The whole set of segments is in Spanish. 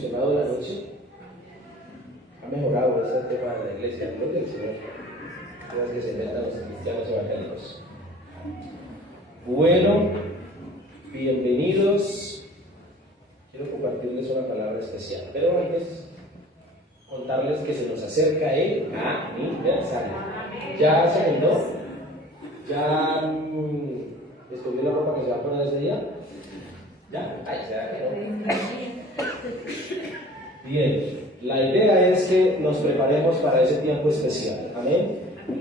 funcionado el anuncio? ¿Ha mejorado ese tema de la iglesia? Gloria al Señor. Gracias que se metan los cristianos evangélicos. Bueno, bienvenidos. Quiero compartirles una palabra especial, pero antes contarles que se nos acerca el aniversario. Ya se agendó, ya escogió la ropa que se va a poner ese día. Ya, ahí se va. Bien, la idea es que nos preparemos para ese tiempo especial. Amén.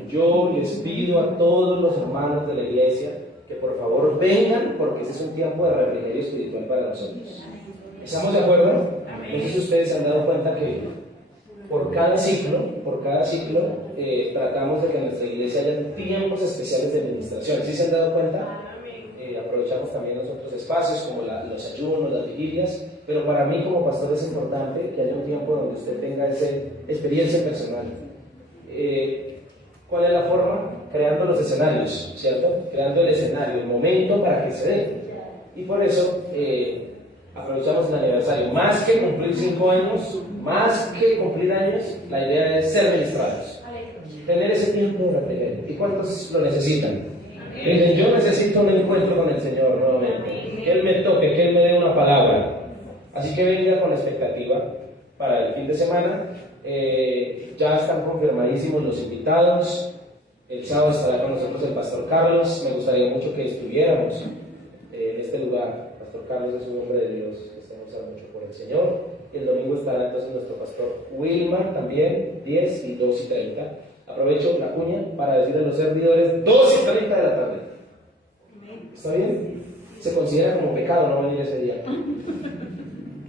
Yo les pido a todos los hermanos de la iglesia que por favor vengan, porque ese es un tiempo de refrigerio espiritual para nosotros. ¿Estamos de acuerdo? Entonces ustedes se han dado cuenta que por cada ciclo, tratamos de que en nuestra iglesia haya tiempos especiales de administración. ¿Sí se han dado cuenta? Aprovechamos también los otros espacios como los ayunos, las vigilias, pero para mí como pastor es importante que haya un tiempo donde usted tenga esa experiencia personal. ¿Cuál es la forma? Creando los escenarios, ¿cierto? Creando el escenario, el momento para que se dé. Y por eso aprovechamos el aniversario. Más que cumplir 5 años, más que cumplir años, la idea es ser ministrados. Tener ese tiempo de refrigerio. ¿Y cuántos lo necesitan? Miren, yo necesito un encuentro con el Señor nuevamente. Que Él me toque, que Él me dé una palabra. Así que venga con expectativa para el fin de semana. Ya están confirmadísimos los invitados. El sábado estará con nosotros el pastor Carlos. Me gustaría mucho que estuviéramos en este lugar. El pastor Carlos es un hombre de Dios que se usa mucho por el Señor. El domingo estará entonces nuestro pastor Wilmar también, 10 y 2 y 30. Aprovecho la cuña para decir a los servidores 2 y 30 de la tarde. ¿Está bien? Se considera como pecado no venir ese día.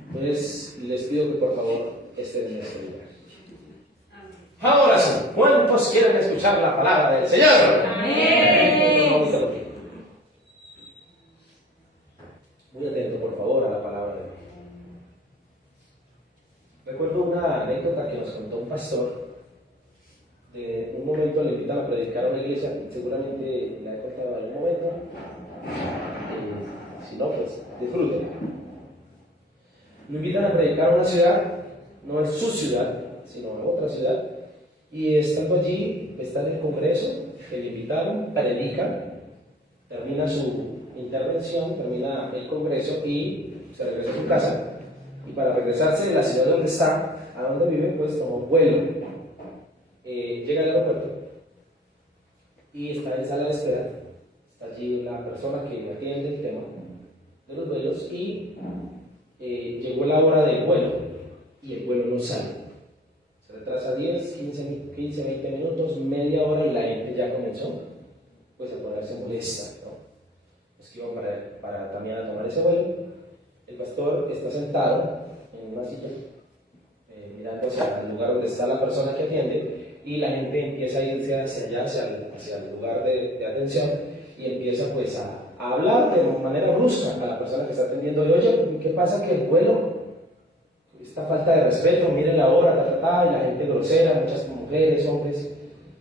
Entonces les pido que por favor estén en este lugar. Ahora sí, ¿cuántos quieren escuchar la palabra del Señor? Amén. Muy atento por favor a la palabra de Dios. Recuerdo una anécdota que nos contó un pastor. De un momento le invitan a predicar a una iglesia, seguramente la he contado en algún momento, si no, pues disfruten. Lo invitan a predicar a una ciudad, no es su ciudad, sino a otra ciudad, y estando allí, está en el congreso, que le invitaron, predica, termina su intervención, termina el congreso y se regresa a su casa, y para regresarse de la ciudad donde está, a donde vive, pues tomó vuelo. Llega al aeropuerto y está en sala de espera. Está allí la persona que atiende el tema de los vuelos y llegó la hora del vuelo y el vuelo no sale. Se retrasa 10, 15, 20 minutos, media hora y la gente ya comenzó pues a ponerse molesta, ¿no? Los que iban para también a tomar ese vuelo. El pastor está sentado en una silla mirando hacia el lugar donde está la persona que atiende. Y la gente empieza a irse hacia allá, hacia el lugar de atención, y empieza pues a hablar de manera brusca a la persona que está atendiendo. Y oye, ¿qué pasa que el vuelo? Esta falta de respeto, miren la hora, y la gente grosera, muchas mujeres, hombres,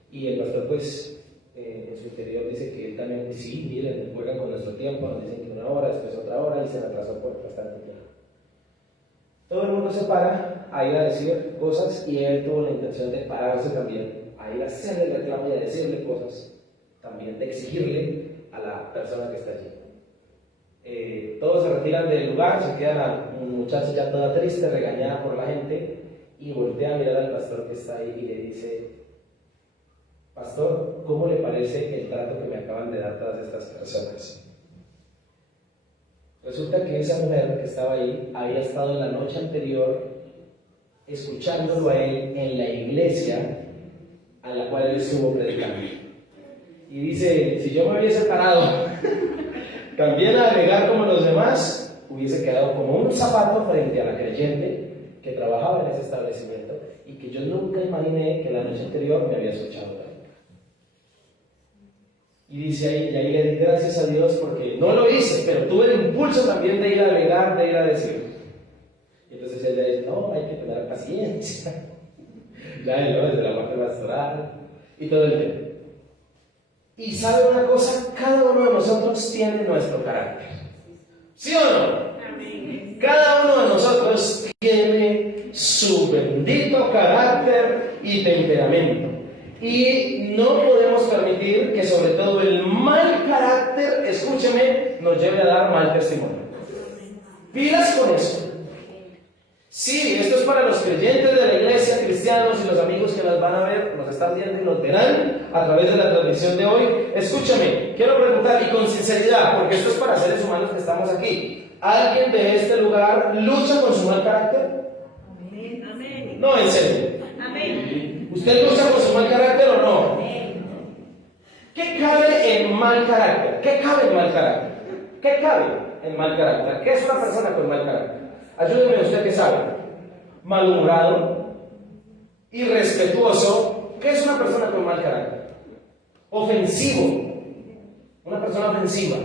y el pastor pues en su interior dice que él también dice, sí, miren, juegan con nuestro tiempo, nos dicen que 1 hora, después otra hora, y se retrasó por bastante tiempo. Todo el mundo se para a ir a decir cosas y él tuvo la intención de pararse también, a ir a hacerle el reclamo y a decirle cosas, también de exigirle a la persona que está allí. Todos se retiran del lugar, se queda la muchacha ya toda triste, regañada por la gente, y voltea a mirar al pastor que está ahí y le dice, pastor, ¿cómo le parece el trato que me acaban de dar todas estas personas? Resulta que esa mujer que estaba ahí había estado en la noche anterior escuchándolo a él en la iglesia a la cual él estuvo predicando. Y dice, si yo me hubiese parado también a alegar como los demás, hubiese quedado como un zapato frente a la creyente que trabajaba en ese establecimiento y que yo nunca imaginé que la noche anterior me había escuchado. Y dice ahí, y ahí le di gracias a Dios porque no lo hice, pero tuve el impulso también de ir a alegar, de ir a decir. Y entonces él le dice, no, hay que tener paciencia. Ya, ¿no? Desde la parte pastoral y todo el tema. Y sabe una cosa, cada uno de nosotros tiene nuestro carácter. ¿Sí o no? Amén. Cada uno de nosotros tiene su bendito carácter y temperamento. Y no podemos permitir que sobre todo el mal carácter, escúcheme, nos lleve a dar mal testimonio. Pilas con eso. Sí, esto es para los creyentes de la iglesia, cristianos y los amigos que nos van a ver, nos están viendo y nos verán a través de la transmisión de hoy. Escúchame, quiero preguntar y con sinceridad, porque esto es para seres humanos que estamos aquí. ¿Alguien de este lugar lucha con su mal carácter? Amén. No, en serio. Amén. ¿Usted lucha con su mal carácter o no? ¿Qué cabe en mal carácter? ¿Qué cabe en mal carácter? ¿Qué cabe en mal carácter? ¿Qué es una persona con mal carácter? Ayúdeme usted que sabe. Malhumorado, irrespetuoso. ¿Qué es una persona con mal carácter? Ofensivo. Una persona ofensiva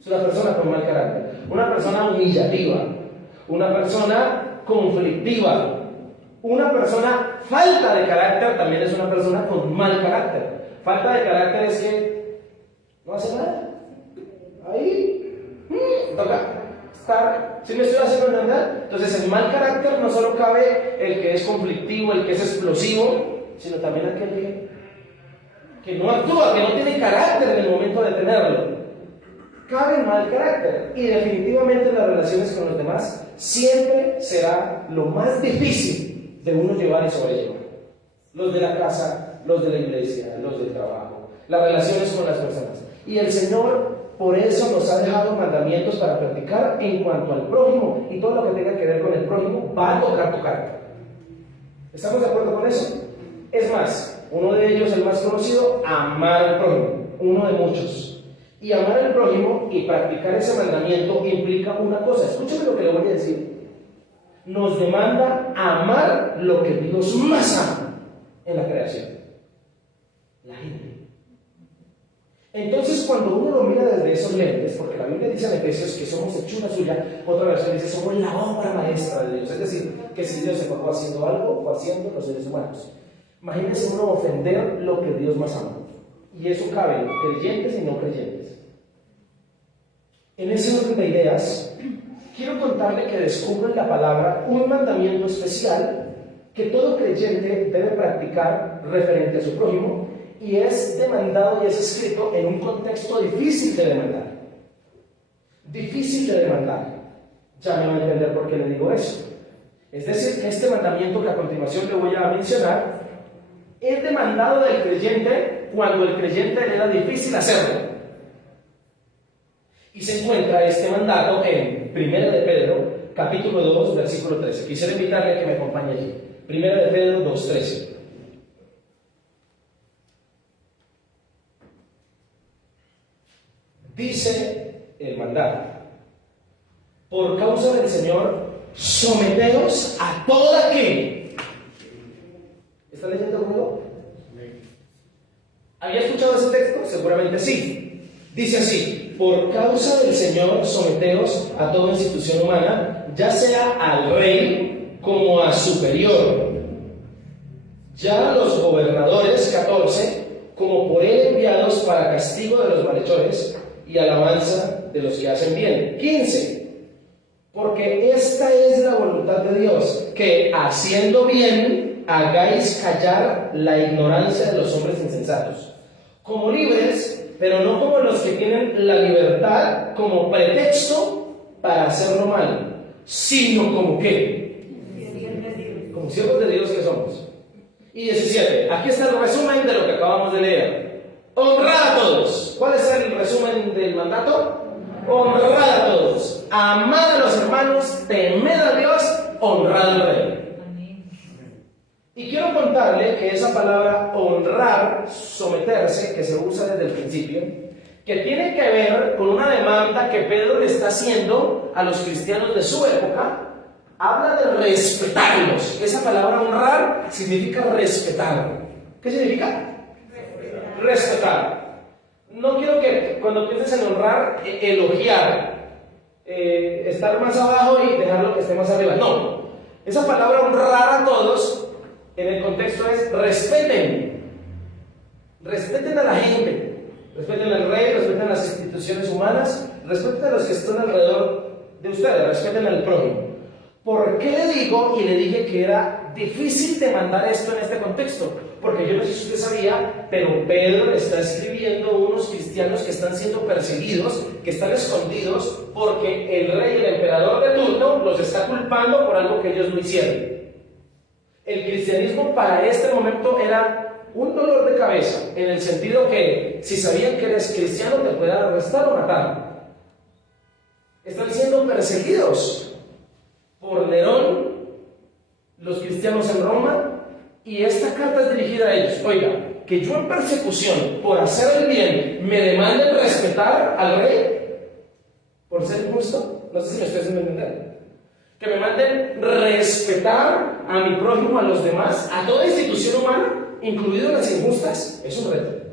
es una persona con mal carácter. Una persona humillativa. Una persona conflictiva. Una persona falta de carácter también es una persona con mal carácter. Falta de carácter es que no hace nada. Ahí toca estar. ¿Sí me estoy haciendo entender? Entonces, en mal carácter no solo cabe el que es conflictivo, el que es explosivo, sino también aquel que no actúa, que no tiene carácter en el momento de tenerlo. Cabe en mal carácter. Y definitivamente las relaciones con los demás siempre será lo más difícil de uno llevar y sobrellevar. Los de la casa, los de la iglesia, los del trabajo, las relaciones con las personas. Y el Señor por eso nos ha dejado mandamientos para practicar en cuanto al prójimo, y todo lo que tenga que ver con el prójimo va a tocar tu carácter. ¿Estamos de acuerdo con eso? Es más, uno de ellos, el más conocido, amar al prójimo, uno de muchos. Y amar al prójimo y practicar ese mandamiento implica una cosa. Escúchame lo que le voy a decir. Nos demanda amar lo que Dios más ama en la creación: la gente. Entonces, cuando uno lo mira desde esos lentes, porque la Biblia dice en Efesios que somos hechura suya, otra versión dice somos la obra maestra de Dios. Es decir, que si Dios se fue haciendo algo, fue haciendo los seres humanos. Imagínense uno ofender lo que Dios más ama. Y eso cabe en creyentes y no creyentes. En ese orden de ideas, quiero contarle que descubro en la palabra un mandamiento especial que todo creyente debe practicar referente a su prójimo, y es demandado y es escrito en un contexto difícil de demandar. Difícil de demandar. Ya me va a entender por qué le digo eso. Es decir, que este mandamiento que a continuación le voy a mencionar es demandado del creyente cuando el creyente le era difícil hacerlo. Y se encuentra este mandato en 1 de Pedro, capítulo 2, versículo 13. Quisiera invitarle a que me acompañe allí. 1 de Pedro 2, 13. Dice el mandato: por causa del Señor, someteos a toda que. ¿Está leyendo conmigo? ¿Había escuchado ese texto? Seguramente sí. Dice así: por causa del Señor, someteos a toda institución humana, ya sea al rey como a superior, ya a los gobernadores, 14, como por él enviados para castigo de los malhechores y alabanza de los que hacen bien. 15. Porque esta es la voluntad de Dios, que haciendo bien hagáis callar la ignorancia de los hombres insensatos, como libres, pero no como los que tienen la libertad como pretexto para hacerlo mal, sino como ¿qué? Como siervos de Dios que somos. Y 17. Aquí está el resumen de lo que acabamos de leer. Honrad a todos. ¿Cuál es el resumen del mandato? Honrad a todos. Amad a los hermanos, temed a Dios, honrad al rey. Y quiero contarle que esa palabra honrar, someterse, que se usa desde el principio, que tiene que ver con una demanda que Pedro le está haciendo a los cristianos de su época, habla de respetarlos. Esa palabra honrar significa respetar. ¿Qué significa? Respetar. No quiero que cuando pienses en honrar, elogiar, estar más abajo y dejarlo que esté más arriba. No. Esa palabra honrar a todos, en el contexto es respeten. Respeten a la gente. Respeten al rey, respeten las instituciones humaas, respeten a los que están alrededor de ustedes, respeten al prójimo. ¿Por qué le digo y le dije que era difícil demandar esto en este contexto? Porque yo no sé si usted sabía, pero Pedro está escribiendo a unos cristianos que están siendo perseguidos, que están escondidos, porque el rey, el emperador de turno, los está culpando por algo que ellos no hicieron. El cristianismo para este momento era un dolor de cabeza, en el sentido que si sabían que eres cristiano te pueden arrestar o matar. Están siendo perseguidos por Nerón, los cristianos en Roma, y esta carta es dirigida a ellos. Oiga, que yo en persecución por hacer el bien me demanden respetar al rey por ser justo. No sé si me estoy haciendo entender. Que me manden respetar a mi prójimo, a los demás, a toda institución humana, incluido las injustas, es un reto.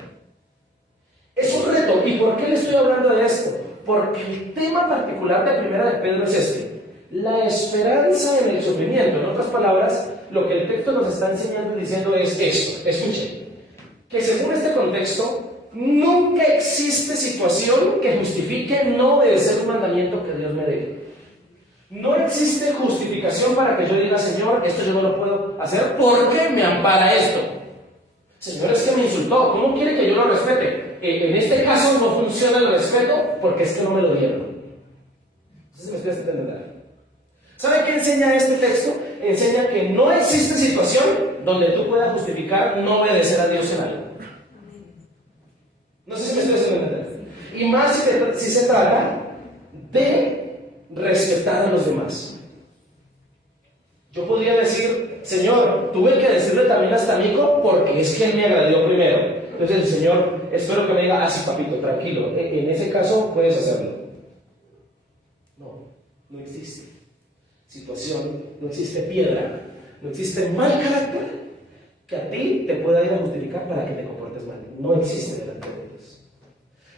Es un reto. ¿Y por qué le estoy hablando de esto? Porque el tema particular de Primera de Pedro es este: la esperanza en el sufrimiento. En otras palabras, lo que el texto nos está enseñando y diciendo es esto. Escuchen, que según este contexto, nunca existe situación que justifique no obedecer un mandamiento que Dios me dé. No existe justificación para que yo diga, Señor, esto yo no lo puedo hacer porque me ampara esto. Señor, es que me insultó, ¿cómo quiere que yo lo respete? En este caso no funciona el respeto porque es que no me lo dieron. Entonces me estoy entendiendo. ¿Sabe qué enseña este texto? Enseña que no existe situación donde tú puedas justificar no obedecer a Dios en algo. No sé si me estoy haciendo entender. Y más si se trata de respetar a los demás. Yo podría decir, Señor, tuve que decirle también hasta a Nico porque es que él me agradió primero. Entonces el Señor, espero que me diga, sí, papito, tranquilo, en ese caso puedes hacerlo. No existe situación, no existe piedra, no existe mal carácter que a ti te pueda ir a justificar para que te comportes mal. No existe delante de Dios.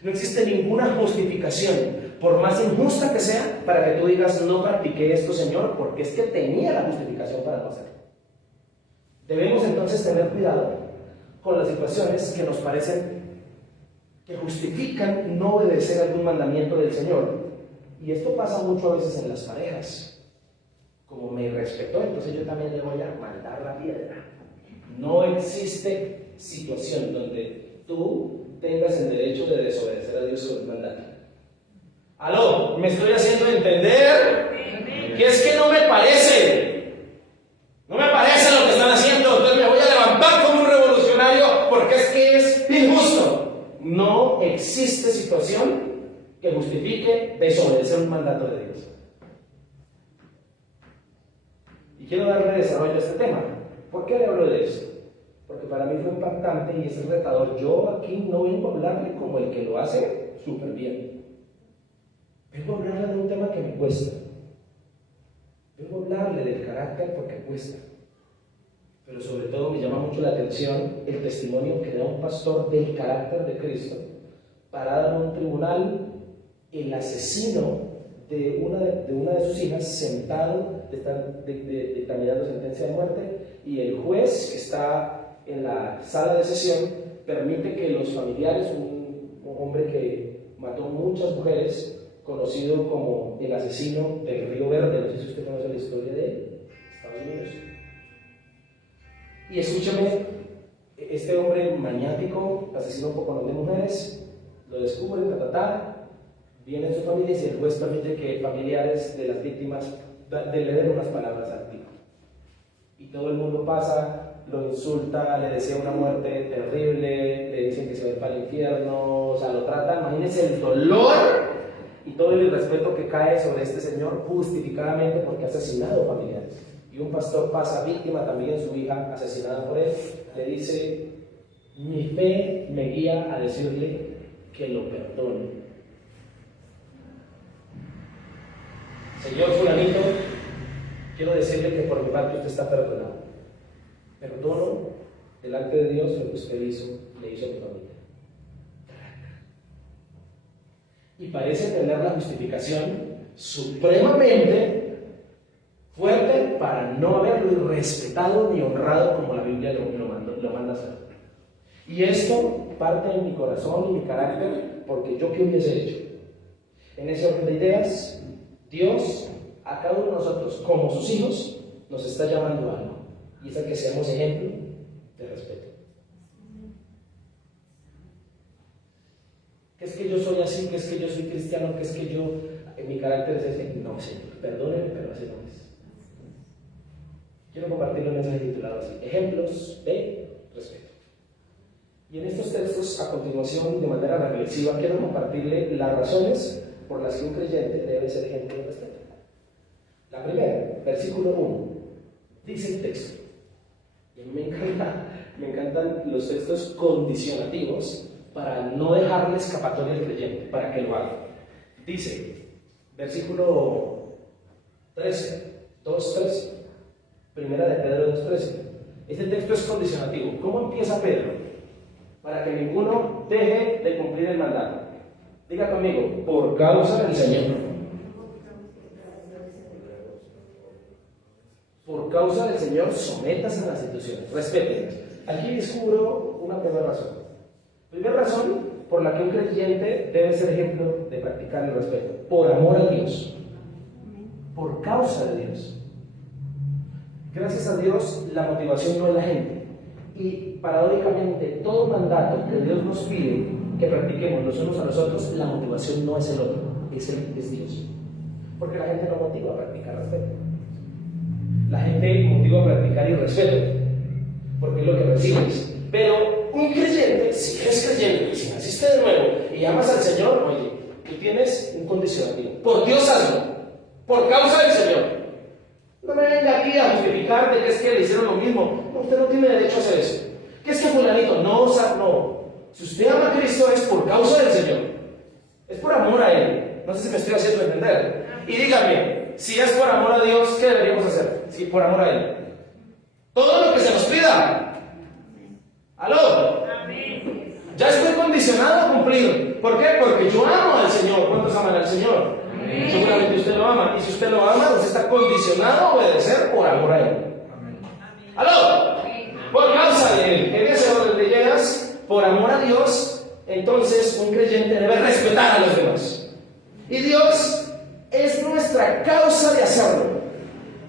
No existe ninguna justificación, por más injusta que sea, para que tú digas, no practiqué esto, Señor, porque es que tenía la justificación para no hacerlo. Debemos entonces tener cuidado con las situaciones que nos parecen que justifican no obedecer algún mandamiento del Señor. Y esto pasa mucho a veces en las parejas. Como me respetó, entonces yo también le voy a mandar la piedra. No existe situación donde tú tengas el derecho de desobedecer a Dios sobre el mandato. ¿Aló? ¿Me estoy haciendo entender? Que es que no me parece. No me parece lo que están haciendo. Entonces me voy a levantar como un revolucionario porque es que es injusto. No existe situación que justifique desobedecer un mandato de Dios. Y quiero darle desarrollo a este tema. ¿Por qué le hablo de esto? Porque para mí fue impactante y es retador. Yo aquí no vengo a hablarle como el que lo hace súper bien. Vengo a hablarle de un tema que me cuesta. Vengo a hablarle del carácter porque cuesta. Pero sobre todo me llama mucho la atención el testimonio que da un pastor del carácter de Cristo, parado en un tribunal, el asesino de una de sus hijas sentado dictaminando sentencia de muerte, y el juez que está en la sala de sesión permite que los familiares, un hombre que mató muchas mujeres, conocido como el asesino del Río Verde, no sé si usted conoce la historia de él, Estados Unidos. Y escúchame, este hombre maniático asesinó un poco de mujeres, lo descubren, viene su familia y el juez permite que familiares de las víctimas le den unas palabras al tipo. Y todo el mundo pasa, lo insulta, le desea una muerte terrible, le dicen que se va para el infierno, o sea, lo tratan. Imagínense el dolor y todo el irrespeto que cae sobre este señor justificadamente porque ha asesinado familiares. Y un pastor pasa víctima también, su hija asesinada por él, le dice, mi fe me guía a decirle que lo perdone. Señor fulanito, quiero decirle que por mi parte usted está perdonado. Perdono delante de Dios lo que usted le hizo a mi familia. Y parece tener la justificación supremamente fuerte para no haberlo respetado ni honrado como la Biblia lo manda a hacer. Y esto parte de mi corazón y mi carácter, porque yo qué hubiese hecho. En ese orden de ideas, Dios a cada uno de nosotros, como sus hijos, nos está llamando a algo. Y es a que seamos ejemplo de respeto. ¿Qué es que yo soy así? ¿Qué es que yo soy cristiano? ¿Qué es que yo, mi carácter es ese? No, Señor, perdónenme, pero así no es. Quiero compartir un mensaje titulado así: ejemplos de respeto. Y en estos textos, a continuación, de manera reflexiva, quiero compartirle las razones por las que un creyente debe ser ejemplo de respeto. La primera, versículo 1, dice el texto, y a mí me encantan los textos condicionativos para no dejarle escapatoria al creyente, para que lo haga. Dice, versículo 13, 2:13, primera de Pedro 2:13. Este texto es condicionativo. ¿Cómo empieza Pedro? Para que ninguno deje de cumplir el mandato. Diga conmigo, por causa del Señor. Por causa del Señor, sométase a las instituciones, respétenlas. Aquí descubro una primera razón. Primera razón por la que un creyente debe ser ejemplo de practicar el respeto: por amor a Dios, por causa de Dios. Gracias a Dios, la motivación no es la gente. Y paradójicamente, todo mandato que Dios nos pide que practiquemos los unos a los otros, la motivación no es el otro, es Dios. Porque la gente no motiva a practicar respeto. La gente motiva a practicar irrespeto, porque es lo que recibes. Pero un creyente, si eres creyente, si naciste de nuevo y amas al Señor, oye, tú tienes un condicionativo. Por Dios hazlo, por causa del Señor. No me venga aquí a justificar de que es que le hicieron lo mismo. No, usted no tiene derecho a hacer eso. ¿Qué es que fulanito? No. Si usted ama a Cristo es por causa del Señor. Es por amor a Él. No sé si me estoy haciendo entender. Y dígame, si es por amor a Dios, ¿qué deberíamos hacer? Si por amor a Él. Todo lo que se nos pida. ¿Aló? Amén. Ya estoy condicionado a cumplir. ¿Por qué? Porque yo amo al Señor. ¿Cuántos aman al Señor? Amén. Seguramente usted lo ama. Y si usted lo ama, usted está condicionado a obedecer por amor a Él. Amén. ¿Aló? Por causa de Él. En ese orden de ideas, por amor a Dios, entonces un creyente debe respetar a los demás. Y Dios es nuestra causa de hacerlo.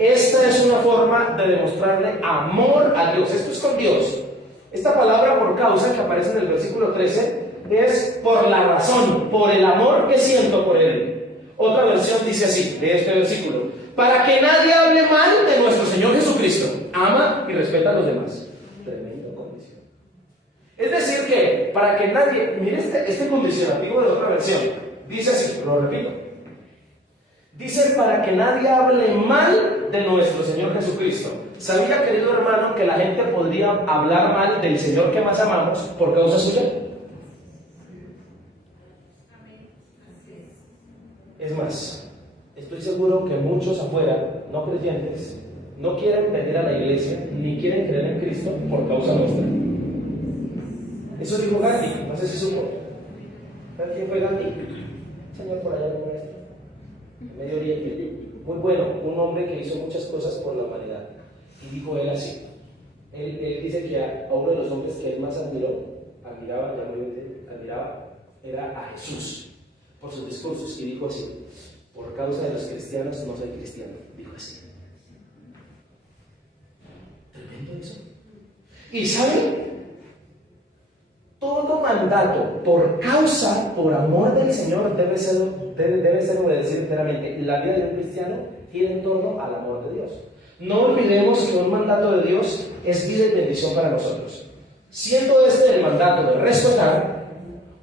Esta es una forma de demostrarle amor a Dios. Esto es con Dios. Esta palabra por causa que aparece en el versículo 13 es por la razón, por el amor que siento por Él. Otra versión dice así, de este versículo: para que nadie hable mal de nuestro Señor Jesucristo. Ama y respeta a los demás. Tremenda condición. Es decir que, para que nadie... Mire este condicionativo de otra versión. Dice así, lo repito. Dice: para que nadie hable mal de nuestro Señor Jesucristo. ¿Sabía, querido hermano, que la gente podría hablar mal del Señor que más amamos por causa suya? Es más, estoy seguro que muchos afuera, no creyentes, no quieren venir a la iglesia ni quieren creer en Cristo por causa nuestra. Eso dijo Gandhi, no sé si supo. ¿Saben quién fue Gandhi? Señor por allá, en Medio Oriente. Muy bueno, un hombre que hizo muchas cosas por la humanidad. Y dijo él así. Él dice que a uno de los hombres que él más admiraba, era a Jesús por sus discursos. Y dijo así: por causa de los cristianos no soy cristiano. Dijo así. Tremendo eso. ¿Y saben? Todo mandato por causa, por amor del Señor, debe ser obedecido enteramente. La vida de un cristiano gira en torno al amor de Dios. No olvidemos que un mandato de Dios es vida y bendición para nosotros. Siendo este el mandato de respetar,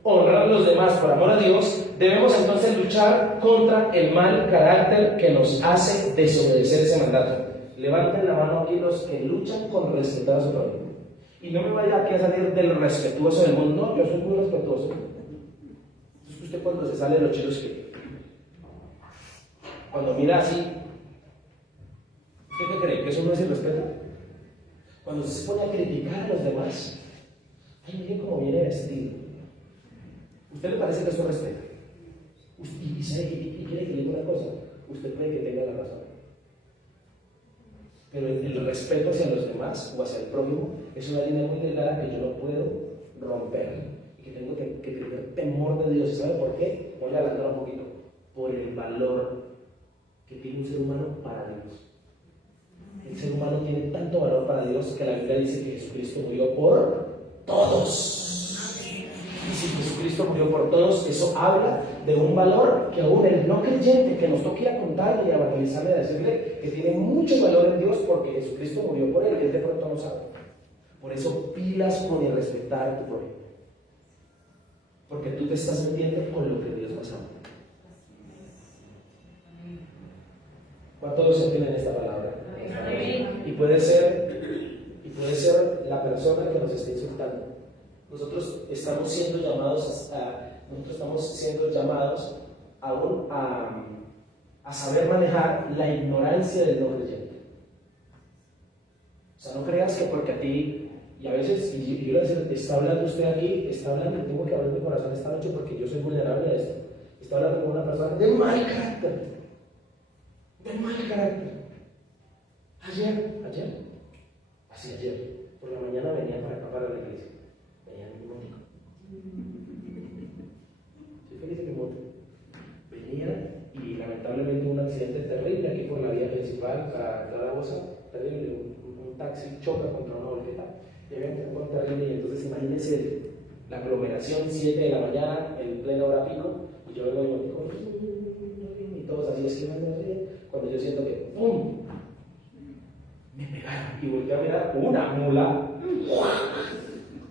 honrar a los demás por amor a Dios, debemos entonces luchar contra el mal carácter que nos hace desobedecer ese mandato. Levanten la mano aquí los que luchan con respetar a su prójimo. Y no me vaya aquí a salir del respetuoso del mundo. No, yo soy muy respetuoso. Entonces usted, cuando se sale de los chilos, que cuando mira así, ¿usted qué cree? ¿Que eso no es irrespeto? Cuando se pone a criticar a los demás, ay, miren cómo viene vestido. ¿Usted le parece que eso respeta? ¿Y quiere que le diga una cosa? Usted cree que tenga la razón. Pero el respeto hacia los demás o hacia el prójimo es una línea muy delgada que yo no puedo romper y que tengo que tener temor de Dios. ¿Y sabe por qué? Voy a adelantar un poquito. Por el valor que tiene un ser humano para Dios. El ser humano tiene tanto valor para Dios que la Biblia dice que Jesucristo murió por todos. Y si Jesucristo murió por todos, eso habla de un valor que aún el no creyente que nos toque ir a contarle y a evangelizarle, a decirle que tiene mucho valor en Dios porque Jesucristo murió por él y él de pronto no sabe. Por eso pilas con el respetar a tu prójimo, porque tú te estás metiendo con lo que Dios más ama. ¿Cuántos entienden esta palabra? Y puede ser la persona que nos está insultando. Nosotros estamos siendo llamados aún a saber manejar la ignorancia del no creyente. O sea, no creas que porque a ti, y a veces, y yo le voy a decir, está hablando usted aquí, está hablando, tengo que abrir mi corazón esta noche porque yo soy vulnerable a esto. Está hablando con una persona de mal carácter. Ayer, por la mañana venía para acá, para la iglesia. Venía en mi motico. Soy feliz de mi moto. Venía y lamentablemente hubo un accidente terrible aquí por la vía principal, para la Bosa, terrible. Un taxi choca contra una volqueta y había un tapón terrible. Y entonces imagínense la aglomeración, 7 de la mañana, en plena hora pico, y yo vengo y me digo, y todos así esquivando así. Cuando yo siento que ¡pum! Me pegaron y volteé a mirar una mula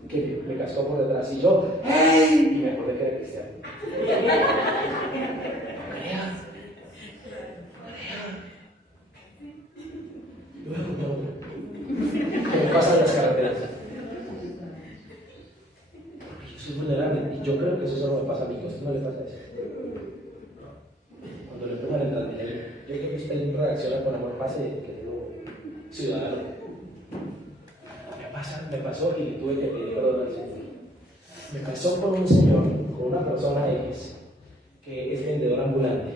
que me cascó por detrás y yo ¡hey! Y me acordé que era cristiano. Yo voy a contar otra que me pasa en las carreteras. Yo soy vulnerable y yo creo que eso solo me pasa a mí. ¿A usted no le pasa eso? Cuando le empiezan a entrar, yo creo que usted reacciona con amor, pase, querido ciudadano. Me pasó y tuve que pedir perdón al Señor. Me pasó con un señor, con una persona X, que es vendedor ambulante.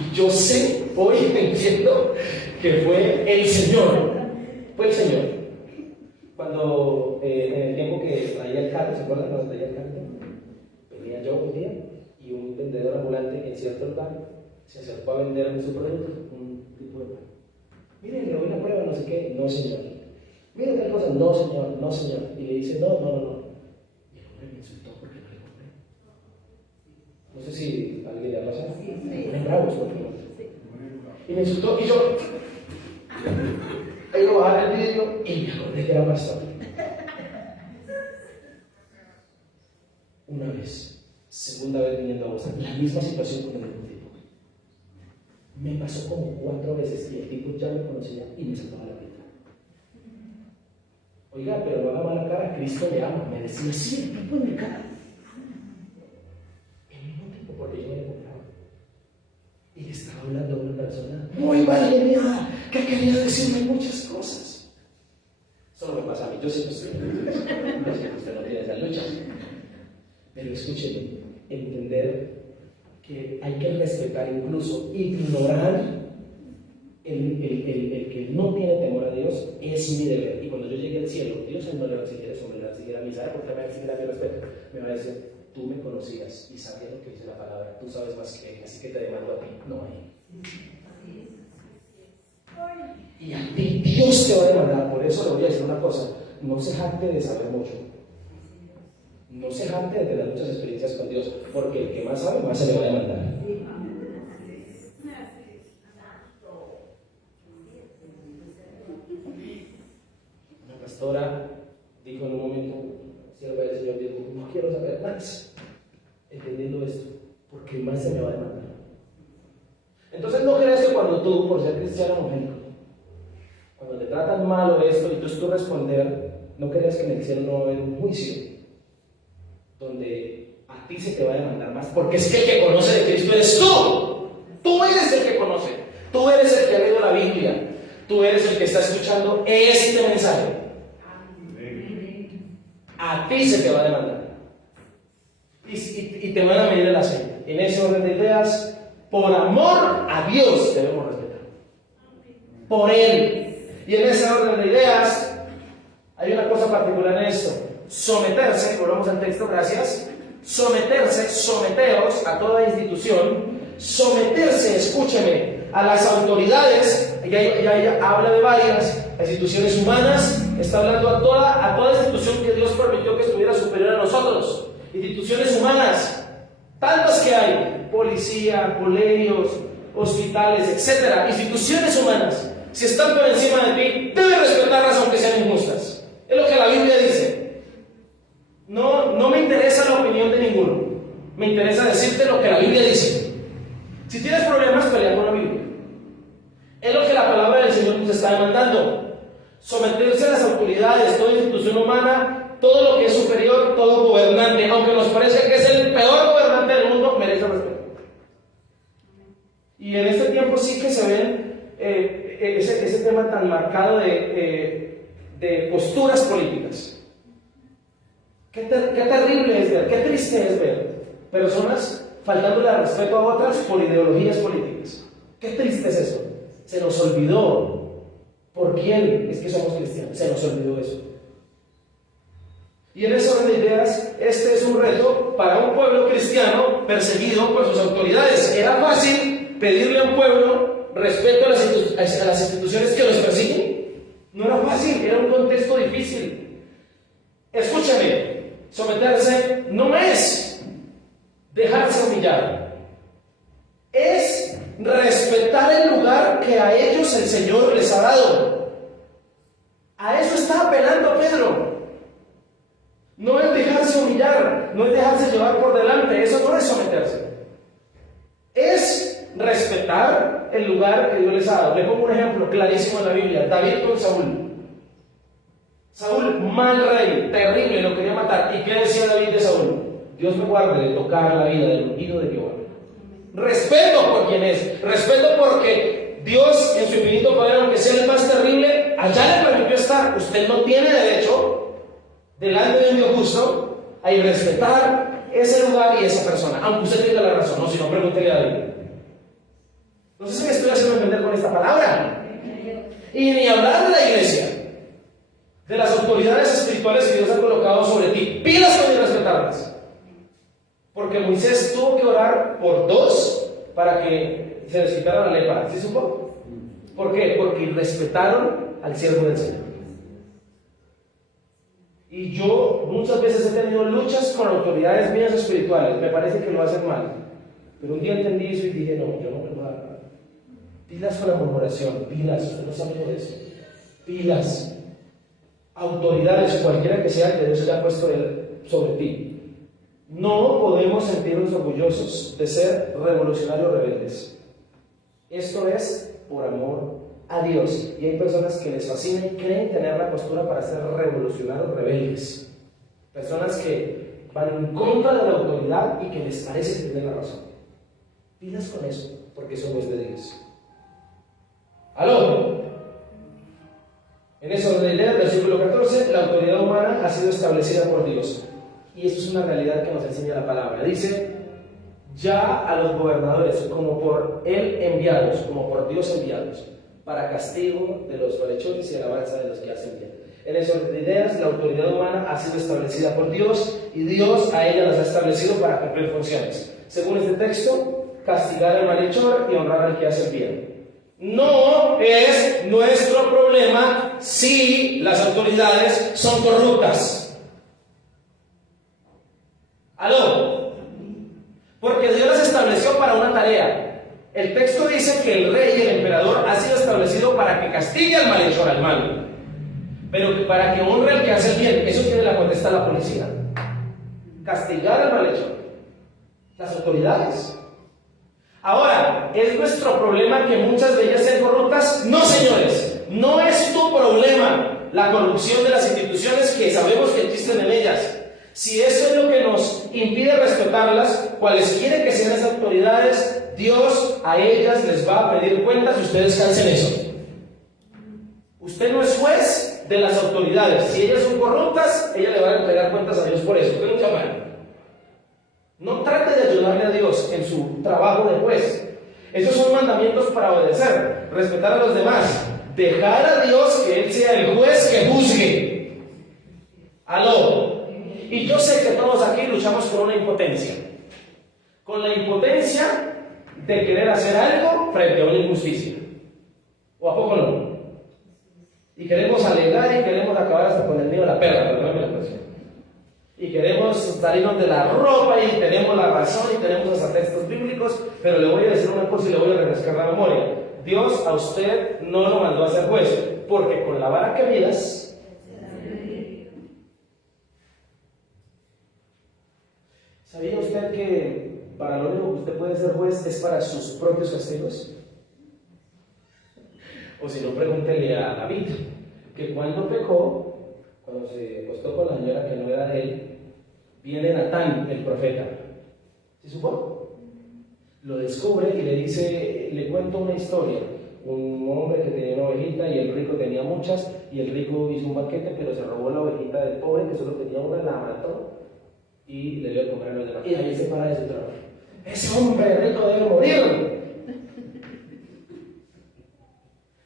Y yo sé, hoy entiendo que fue el Señor. Cuando en el tiempo que traía el carro, ¿se acuerdan cuando traía el carro? Venía yo un día y un vendedor ambulante en cierto lugar se acercó a venderme su producto, un tipo de pan. Mire, le doy una prueba, no sé qué. No, señor. Mire tal cosa. No, señor. Y le dice, no. Y el hombre me insultó porque no le compré. No sé si a alguien le ha pasado. Me ponen bravos porque no. Y me insultó y yo ahí lo bajaba el vidrio y me acordé que era pastor. Una vez, segunda vez viniendo a vos, la misma situación con el mismo tipo. Me pasó como 4 veces y el tipo ya me conocía y me sacaba la vida. Oiga, pero no haga mala cara, Cristo le ama. Me decía, sí, el tipo en mi cara. El mismo tipo porque yo me le compraba. Y le estaba hablando a una persona muy valeriana que quería decirme muchas cosas. Solo me pasa a mí, yo sé que usted no tiene esa lucha. Pero escúcheme, entender que hay que respetar, incluso ignorar el que no tiene temor a Dios es mi deber. Y cuando yo llegue al cielo, Dios no le va a exigir eso, me le va a exigir a mí. ¿Sabe por qué me va a exigir a mi respeto? Me va a decir, tú me conocías y sabías lo que dice la palabra, tú sabes más que él, así que te demando a ti, no a él. Y a ti Dios te va a demandar. Por eso le voy a decir una cosa, no se jacte de saber mucho. No se jacte de tener muchas experiencias con Dios, porque el que más sabe, más se le va a demandar. Una pastora dijo en un momento, sierva del Señor, dijo, no quiero saber más, entendiendo esto, porque más se me va a demandar. Entonces no creas que cuando tú, por ser cristiano evangélico, cuando te tratan mal o esto, y tú responder, no creas que en el cielo no va a haber un juicio donde a ti se te va a demandar más, porque es que el que conoce de Cristo eres tú. Tú eres el que conoce, tú eres el que ha leído la Biblia, tú eres el que está escuchando este mensaje. A ti se te va a demandar y te van a medir el aceite. En ese orden de ideas, por amor a Dios debemos respetar, por Él. Y en ese orden de ideas hay una cosa particular en esto: someterse, volvamos al texto, gracias. Someteos a toda institución someterse, escúcheme, a las autoridades. Ya habla de varias instituciones humanas, está hablando a toda institución que Dios permitió que estuviera superior a nosotros. Instituciones humanas, tantas que hay: policía, colegios, hospitales, etc. Instituciones humanas, si están por encima de ti, debes respetarlas aunque sean injustas. Es lo que la Biblia dice. No me interesa la opinión de ninguno, me interesa decirte lo que la Biblia dice. Si tienes problemas, pelea con la Biblia. Es lo que la palabra del Señor nos está demandando: someterse a las autoridades, toda institución humana, todo lo que es superior, todo gobernante, aunque nos parezca que es el peor gobernante del mundo, merece respeto. Y en este tiempo sí que se ven ese tema tan marcado de posturas políticas. Qué terrible es ver, qué triste es ver personas faltándole al respeto a otras por ideologías políticas. Qué triste es eso. Se nos olvidó por quién es que somos cristianos. Se nos olvidó eso. Y en ese orden de ideas, este es un reto para un pueblo cristiano perseguido por sus autoridades. Era fácil pedirle a un pueblo respeto a las instituciones que los persiguen. No era fácil, era un contexto difícil. Escúchame, someterse no es dejarse humillar, es respetar el lugar que a ellos el Señor les ha dado. A eso está apelando Pedro. No es dejarse humillar, no es dejarse llevar por delante, eso no es someterse. Es respetar el lugar que Dios les ha dado. Le pongo un ejemplo clarísimo en la Biblia: David con Saúl. Saúl, mal rey, terrible, lo quería matar. ¿Y qué decía David de Saúl? Dios me guarde de tocar la vida del ungido de Jehová. Respeto por quien es, respeto porque Dios en su infinito poder, aunque sea el más terrible, allá le permitió estar. Usted no tiene derecho delante de un Dios justo a irrespetar ese lugar y esa persona, aunque usted tenga la razón. No, si no, pregúntele a David. No sé si me estoy haciendo entender con esta palabra. Y ni hablar de la iglesia, de las autoridades espirituales que Dios ha colocado sobre ti. Pilas con irrespetarlas. Porque Moisés tuvo que orar por 2 para que se les quitara la lepra. ¿Sí supo? ¿Por qué? Porque irrespetaron al siervo del Señor. Y yo muchas veces he tenido luchas con autoridades mías espirituales. Me parece que lo hacen mal. Pero un día entendí eso y dije: no, yo no me voy a dar. Pilas con la murmuración, pilas, usted no sabe de eso. Pilas. Autoridades, cualquiera que sea que Dios haya puesto sobre ti. No podemos sentirnos orgullosos de ser revolucionarios rebeldes. Esto es por amor a Dios. Y hay personas que les fascina y creen tener la postura para ser revolucionarios rebeldes. Personas que van en contra de la autoridad y que les parece que tienen la razón. Pilas con eso, porque eso no es de Dios. ¡Aló! En eso de leer, versículo 14, la autoridad humana ha sido establecida por Dios. Y esto es una realidad que nos enseña la palabra. Dice: ya a los gobernadores, como por Él enviados, como por Dios enviados, para castigo de los malhechores y alabanza de los que hacen bien. En eso de ideas, la autoridad humana ha sido establecida por Dios y Dios a ella las ha establecido para cumplir funciones. Según este texto, castigar al malhechor y honrar al que hace el bien. No es nuestro problema si las autoridades son corruptas. ¿Aló? Porque Dios las estableció para una tarea. El texto dice que el rey y el emperador ha sido establecido para que castigue al malhechor, al malo, pero que para que honre al que hace el bien. Eso tiene la potestad la policía: castigar al malhechor. Las autoridades. Ahora, ¿es nuestro problema que muchas de ellas sean corruptas? No, señores, no es tu problema la corrupción de las instituciones que sabemos que existen en ellas. Si eso es lo que nos impide respetarlas, cualesquiera que sean las autoridades, Dios a ellas les va a pedir cuentas y ustedes cansen eso. Usted no es juez de las autoridades. Si ellas son corruptas, ella le va a entregar cuentas a Dios por eso. Usted no se llama. No trate de ayudarle a Dios en su trabajo de juez. Esos son mandamientos para obedecer, respetar a los demás, dejar a Dios que Él sea el juez que juzgue. Aló. Y yo sé que todos aquí luchamos con una impotencia. Con la impotencia de querer hacer algo frente a una injusticia. ¿O a poco no? Y queremos alegar y queremos acabar hasta con el nido de la perra, perdóname la expresión. Y queremos salirnos de la ropa y tenemos la razón y tenemos hasta textos bíblicos, pero le voy a decir una cosa y le voy a refrescar la memoria. Dios a usted no lo mandó a ser juez, porque con la vara que midas, ¿sabía usted que para lo único que usted puede ser juez es para sus propios castigos? O si no, pregúntele a David, que cuando pecó, cuando se acostó con la señora que no era de él, viene Natán, el profeta. ¿Sí supo? Lo descubre y le dice, le cuento una historia. Un hombre que tenía una ovejita y el rico tenía muchas, y el rico hizo un banquete, pero se robó la ovejita del pobre que solo tenía una, la mató y le dio a comer a los demás. Y ahí se para de su trabajo. Ese hombre rico debe morir.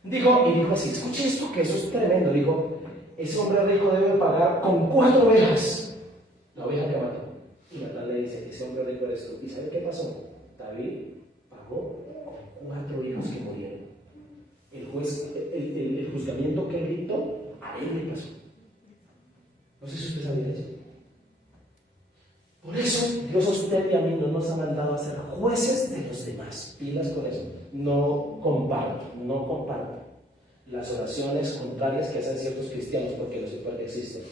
Dijo así, escuche esto, que eso es tremendo. Dijo, ese hombre rico debe pagar con 4 ovejas la oveja que mató. Y Natán le dice, ese hombre rico eres tú. ¿Y sabe qué pasó? David pagó con 4 hijos que murieron. El juez, el juzgamiento que él dictó, a él le pasó. No sé si usted sabía eso. Por eso, Dios a usted y a mí no nos ha mandado a ser jueces de los demás. Pilas con eso. No comparto las oraciones contrarias que hacen ciertos cristianos, porque los existen.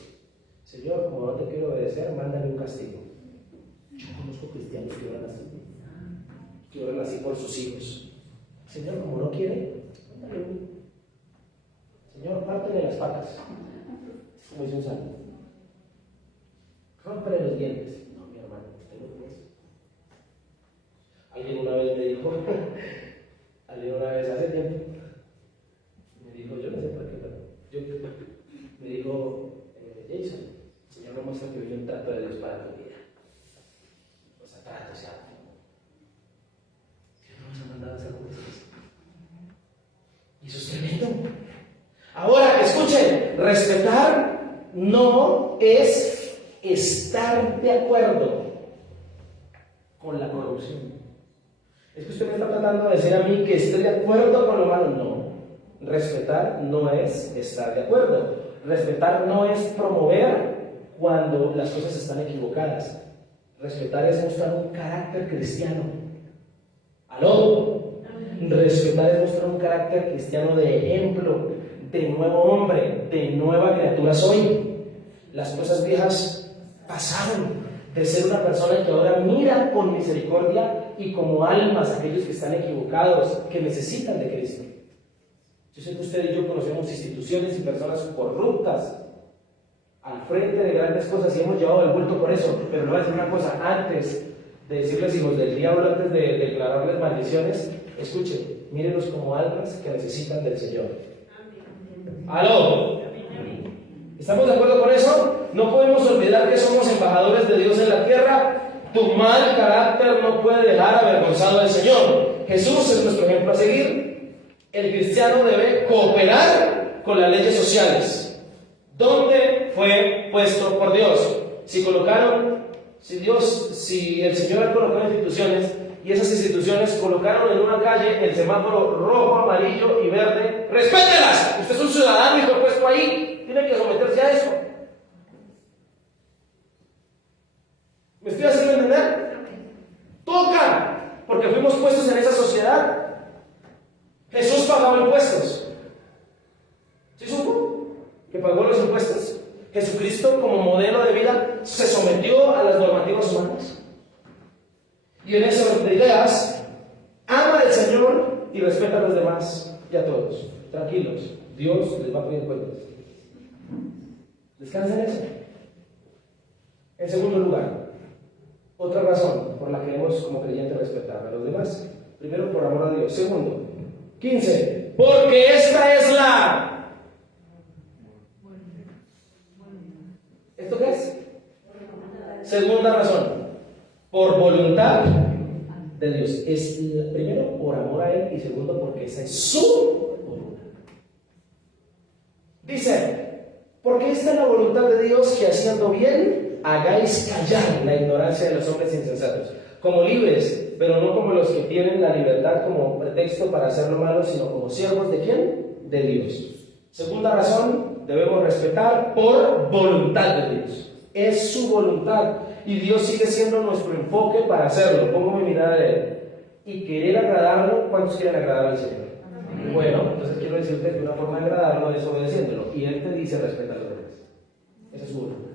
Señor, como no te quiero obedecer, mándame un castigo. Yo conozco cristianos que oran así por sus hijos. Señor, como no quiere, mándame un. Señor, pártele las patas, como dice un salmo. Rómpele los dientes. No, mi hermano, usted no puede. Alguien una vez me dijo, hace tiempo, me dijo, yo no sé por qué, pero me dijo, Jason, el Señor me muestra que vive un trato de Dios para tu vida. O sea, trato, Dios no nos ha mandado a hacer jueces. Y eso es tremendo. Ahora, escuchen, respetar no es estar de acuerdo con la corrupción. Es que usted me está tratando de decir a mí que estoy de acuerdo con lo malo. No, respetar no es estar de acuerdo. Respetar no es promover cuando las cosas están equivocadas. Respetar es mostrar un carácter cristiano. ¿Aló? Respetar es mostrar un carácter cristiano de ejemplo, de nuevo hombre, de nueva criatura soy. Las cosas viejas pasaron. De ser una persona que ahora mira con misericordia y como almas a aquellos que están equivocados, que necesitan de Cristo. Yo sé que usted y yo conocemos instituciones y personas corruptas al frente de grandes cosas y hemos llevado el bulto por eso, pero le voy a decir una cosa, antes de decirles hijos del diablo, antes de declararles maldiciones, escuchen, mírenlos como almas que necesitan del Señor. ¿Aló? ¿Estamos de acuerdo con eso? No podemos olvidar que somos embajadores de Dios en la tierra. Tu mal carácter no puede dejar avergonzado al Señor. Jesús es nuestro ejemplo a seguir. El cristiano debe cooperar con las leyes sociales. ¿Dónde fue puesto por Dios? Si el Señor ha colocado instituciones y esas instituciones colocaron en una calle el semáforo rojo, amarillo y verde, ¡respételas! Usted es un ciudadano y fue puesto ahí, tiene que someterse a eso. ¿Me estoy haciendo entender? Toca, porque fuimos puestos en esa sociedad. Jesús pagaba impuestos. ¿Sí supo que pagó los impuestos? Jesucristo, como modelo de vida, se sometió a las normativas humanas. Y en esas ideas, ama al Señor y respeta a los demás y a todos. Tranquilos, Dios les va a pedir cuentas. Descansen en eso. En segundo lugar, otra razón por la que debemos como creyentes respetar a los demás. Primero, por amor a Dios. Segundo, 15. Porque esta es la... ¿Esto qué es? Segunda razón. Por voluntad de Dios. Es primero, por amor a Él. Y segundo, porque esa es su voluntad. Dice, porque esta es la voluntad de Dios, que haciendo bien hagáis callar la ignorancia de los hombres insensatos. como libres, pero no como los que tienen la libertad como pretexto para hacer lo malo, sino como siervos ¿de quién? De Dios. Segunda razón, debemos respetar por voluntad de Dios. Es su voluntad y Dios sigue siendo nuestro enfoque para hacerlo. Pongo mi mirada en Él. Y querer agradarlo, ¿cuántos quieren agradar al Señor? Bueno, entonces quiero decirte que una forma de agradarlo es obedeciéndolo. Y Él te dice respeta a los demás. Esa es su voluntad.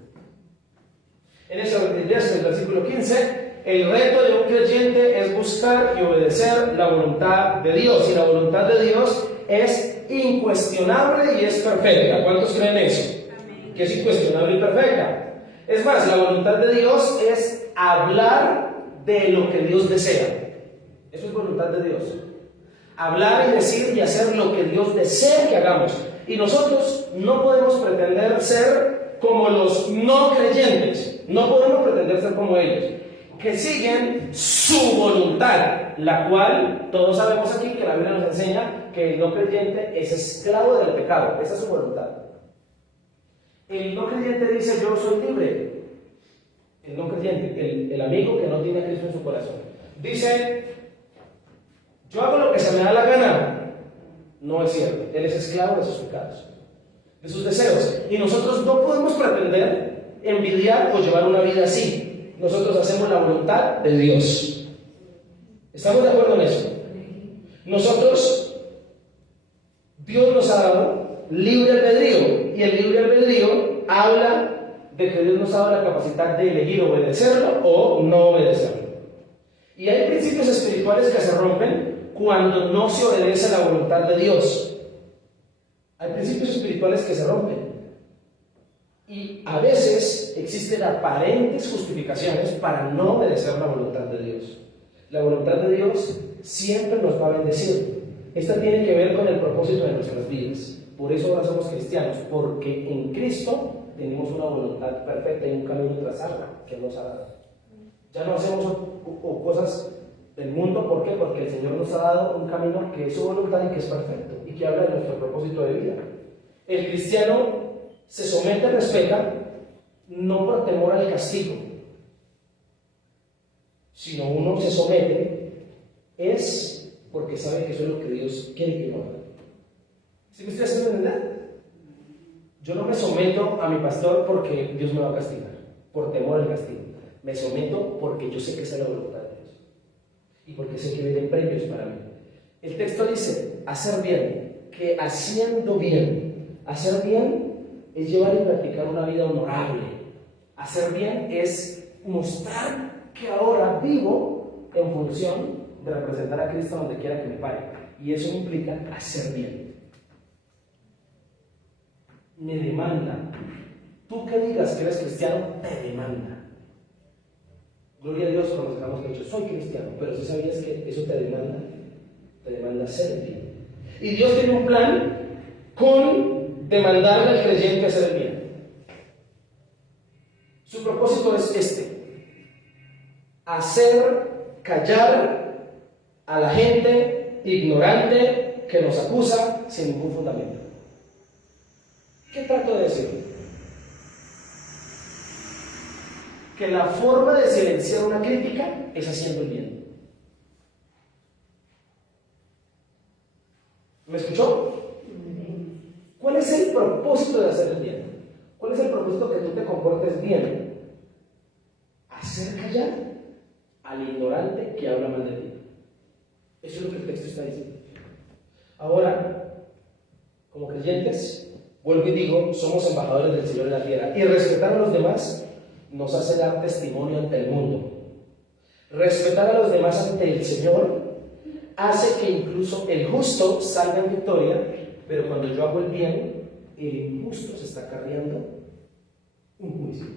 En eso, en el versículo 15, el reto de un creyente es buscar y obedecer la voluntad de Dios. Y la voluntad de Dios es incuestionable y es perfecta. ¿Cuántos creen eso? Amén. Que es incuestionable y perfecta. Es más, la voluntad de Dios es hablar de lo que Dios desea. Eso es voluntad de Dios. Hablar y decir y hacer lo que Dios desea que hagamos. Y nosotros no podemos pretender ser como los no creyentes. No podemos pretender ser como ellos, que siguen su voluntad, la cual todos sabemos aquí que la Biblia nos enseña que el no creyente es esclavo del pecado. Esa es su voluntad. El no creyente dice yo soy libre. El no creyente, el amigo que no tiene a Cristo en su corazón, dice yo hago lo que se me da la gana. No es cierto. Él es esclavo de sus pecados, de sus deseos. Y nosotros no podemos pretender envidiar o llevar una vida así. Nosotros hacemos la voluntad de Dios. ¿Estamos de acuerdo en eso? Nosotros, Dios nos ha dado libre albedrío. Y el libre albedrío habla de que Dios nos ha dado la capacidad de elegir obedecerlo o no obedecerlo. Y hay principios espirituales que se rompen cuando no se obedece la voluntad de Dios. Hay principios espirituales que se rompen. Y a veces existen aparentes justificaciones para no obedecer la voluntad de Dios. La voluntad de Dios siempre nos va a bendecir. Esta tiene que ver con el propósito de nuestras vidas. Por eso ahora somos cristianos, porque en Cristo tenemos una voluntad perfecta y un camino trazado que nos ha dado. Ya no hacemos cosas del mundo. ¿Por qué? Porque el Señor nos ha dado un camino que es su voluntad y que es perfecto y que habla de nuestro propósito de vida. El cristiano se somete, respeta, no por temor al castigo, sino uno se somete es porque sabe que eso es lo que Dios quiere que yo haga. ¿Sí me estoy haciendo entender? Yo no me someto a mi pastor porque Dios me va a castigar, por temor al castigo. Me someto porque yo sé que esa es la voluntad de Dios y porque sé que vienen premios para mí. El texto dice, hacer bien, que haciendo bien, hacer bien es llevar y practicar una vida honorable. Hacer bien es mostrar que ahora vivo en función de representar a Cristo donde quiera que me pare. Y eso implica hacer bien. Me demanda. Tú que digas que eres cristiano, te demanda. Gloria a Dios cuando nos hagamos dicho, soy cristiano, pero si sabías que eso te demanda ser bien. Y Dios tiene un plan con demandarle al creyente hacer el bien. Su propósito es hacer callar a la gente ignorante que nos acusa sin ningún fundamento. ¿Qué trato de decir? Que la forma de silenciar una crítica es haciendo el bien. ¿Me escuchó? ¿Cuál es el propósito de hacer el bien? ¿Cuál es el propósito que tú te comportes bien? Hacer callar al ignorante que habla mal de ti. Eso es lo que el texto está diciendo. Ahora, como creyentes, vuelvo y digo, somos embajadores del Señor en la tierra. Y respetar a los demás nos hace dar testimonio ante el mundo. Respetar a los demás ante el Señor hace que incluso el justo salga en victoria, pero cuando yo hago el bien, el injusto se está cargando un juicio.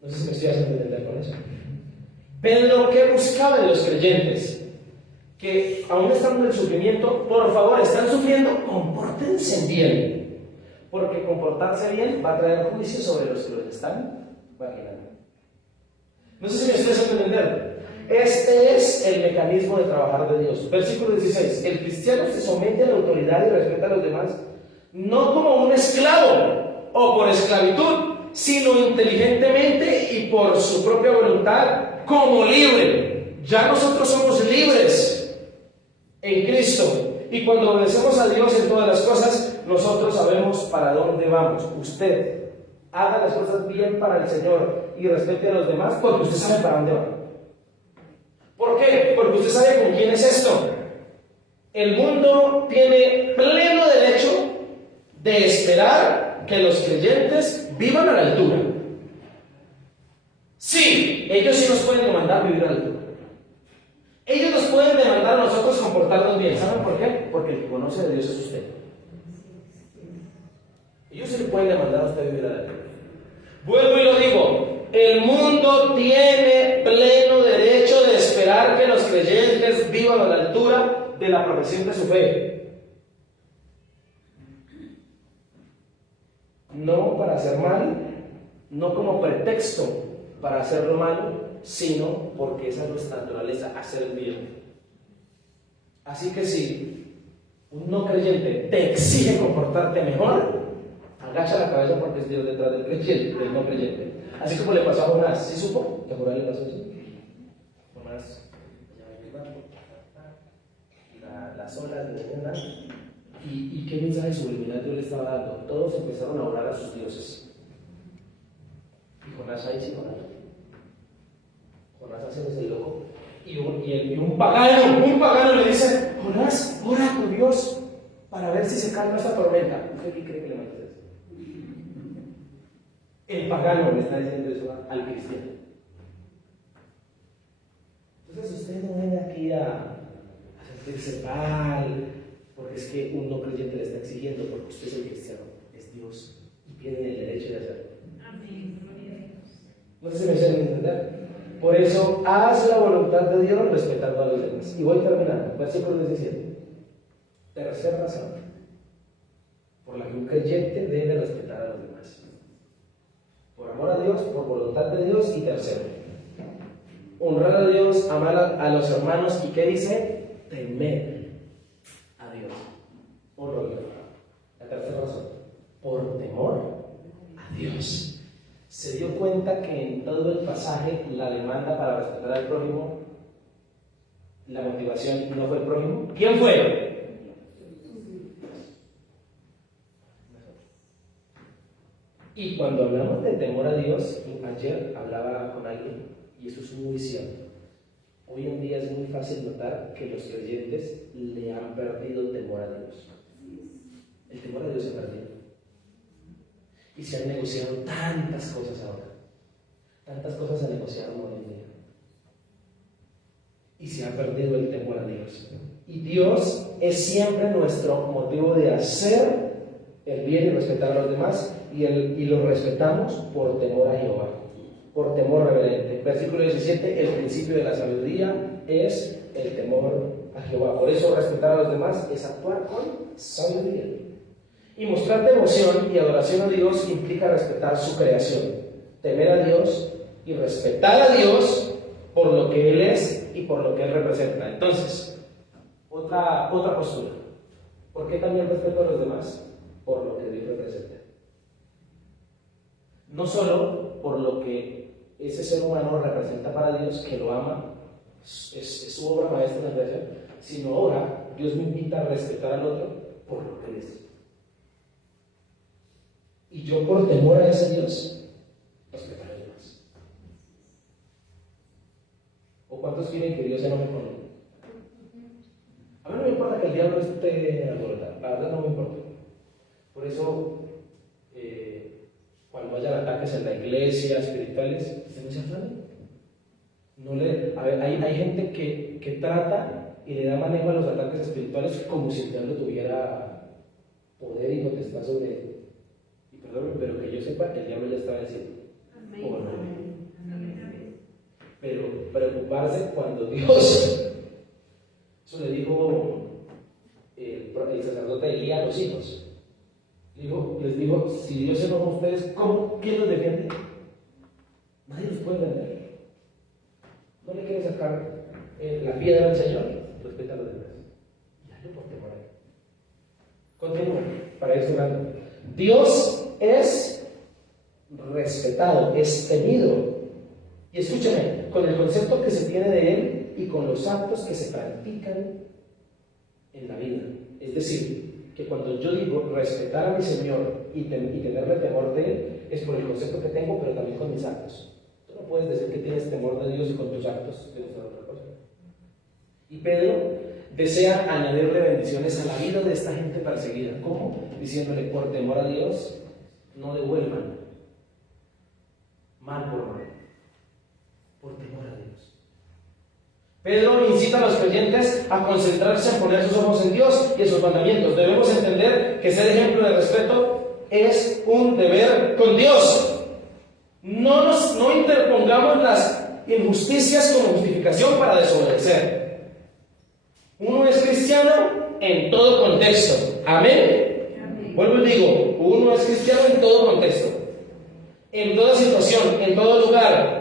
No sé si me estoy haciendo entender con eso. Pedro, ¿qué buscaban los creyentes? Que aún estando en el sufrimiento, por favor, están sufriendo, compórtense bien, porque comportarse bien va a traer juicio sobre los que los están marginando. No sé si me estoy haciendo entender. Este es el mecanismo de trabajar de Dios. Versículo 16. El cristiano se somete a la autoridad y respeta a los demás, no como un esclavo o por esclavitud, sino inteligentemente y por su propia voluntad, como libre. Ya nosotros somos libres en Cristo. Y cuando obedecemos a Dios en todas las cosas, nosotros sabemos para dónde vamos. Usted haga las cosas bien para el Señor y respete a los demás, porque usted sabe para dónde va. ¿Por qué? Porque usted sabe con quién es esto. El mundo tiene pleno derecho de esperar que los creyentes vivan a la altura. Sí, ellos sí nos pueden demandar vivir a la altura. Ellos nos pueden demandar a nosotros comportarnos bien. ¿Saben por qué? Porque el que conoce a Dios es usted. Ellos sí le pueden demandar a usted vivir a la altura. Vuelvo y lo digo. El mundo tiene pleno derecho de esperar que los creyentes vivan a la altura de la profesión de su fe. No para hacer mal, no como pretexto para hacer lo malo, sino porque esa es nuestra naturaleza, hacer el bien. Así que si un no creyente te exige comportarte mejor, agacha la cabeza porque es Dios detrás del creyente, del no creyente. Así como le pasó a Jonás. ¿Sí supo que a Jonás le pasó eso? Jonás, las olas de Jonás. ¿Y qué mensaje subliminal Dios le estaba dando? Todos empezaron a orar a sus dioses. Y Jonás ahí sí orando. Jonás haciéndose el loco. Y un pagano le dice: Jonás, ora a tu Dios para ver si se calma esta tormenta. ¿Usted qué cree que le manda eso? El pagano le está diciendo eso al cristiano. Entonces usted no viene aquí a sentirse mal, porque es que un no creyente le está exigiendo, porque usted es el cristiano, es Dios, y tiene el derecho de hacerlo. Amén. No sé si me hicieron entender. Por eso, haz la voluntad de Dios respetando a los demás. Y voy terminando, versículo 17. Tercera razón por la que un creyente debe respetar a los demás. Por amor a Dios, por voluntad de Dios. Y tercero, honrar a Dios, amar a los hermanos. ¿Y qué dice? Temer a Dios. Honra a Dios. La tercera razón, por temor a Dios. Se dio cuenta que en todo el pasaje la demanda para respetar al prójimo, la motivación no fue el prójimo. ¿Quién fue? Y cuando hablamos de temor a Dios, ayer hablaba con alguien, y eso es muy cierto. Hoy en día es muy fácil notar que los creyentes le han perdido temor a Dios. El temor a Dios se ha perdido. Y se han negociado tantas cosas ahora. Tantas cosas se negociaron hoy en día. Y se ha perdido el temor a Dios. Y Dios es siempre nuestro motivo de hacer el bien y respetar a los demás. Y lo respetamos por temor a Jehová. Por temor reverente. Versículo 17, el principio de la sabiduría es el temor a Jehová. Por eso respetar a los demás es actuar con sabiduría. Y mostrar devoción y adoración a Dios implica respetar su creación, temer a Dios y respetar a Dios por lo que Él es y por lo que Él representa. Entonces, otra postura. ¿Por qué también respeto a los demás? Por lo que Dios representa. No solo por lo que ese ser humano representa para Dios, que lo ama, es su obra maestra en la creación, sino ahora Dios me invita a respetar al otro por lo que Él es. Y yo, por temor a ese Dios, respetaré a Dios. ¿O cuántos quieren que Dios se enoje conmigo? A mí no me importa que el diablo esté alborotado, la verdad no me importa. Por eso, cuando hayan ataques en la iglesia, espirituales, usted no se afane. A ver, hay gente que trata y le da manejo a los ataques espirituales como si el diablo tuviera poder y potestad sobre él. Pero que yo sepa, el diablo ya está vencido. Pero preocuparse cuando Dios, eso le dijo el sacerdote Elías a los hijos. Les digo, si Dios se enoja a ustedes, ¿quién los defiende? Nadie los puede defender. ¿No le quiere sacar la piedra al Señor? Respeta a los demás. Y dale por temor a Él. Continúa, para ir cerrando. Dios es respetado, es temido. Y escúchame, con el concepto que se tiene de él y con los actos que se practican en la vida. Es decir, que cuando yo digo respetar a mi Señor y tenerle temor de él, es por el concepto que tengo, pero también con mis actos. Tú no puedes decir que tienes temor de Dios y con tus actos tienes otra cosa. Y Pedro desea añadirle bendiciones a la vida de esta gente perseguida. ¿Cómo? Diciéndole, por temor a Dios, no devuelvan mal por mal. Por temor a Dios. Pedro incita a los creyentes a concentrarse en poner sus ojos en Dios y en sus mandamientos. Debemos entender que ser ejemplo de respeto es un deber con Dios. No interpongamos las injusticias como justificación para desobedecer. Uno es cristiano en todo contexto. ¿Amén? Amén. Vuelvo y digo, uno es cristiano en todo contexto, en toda situación, en todo lugar,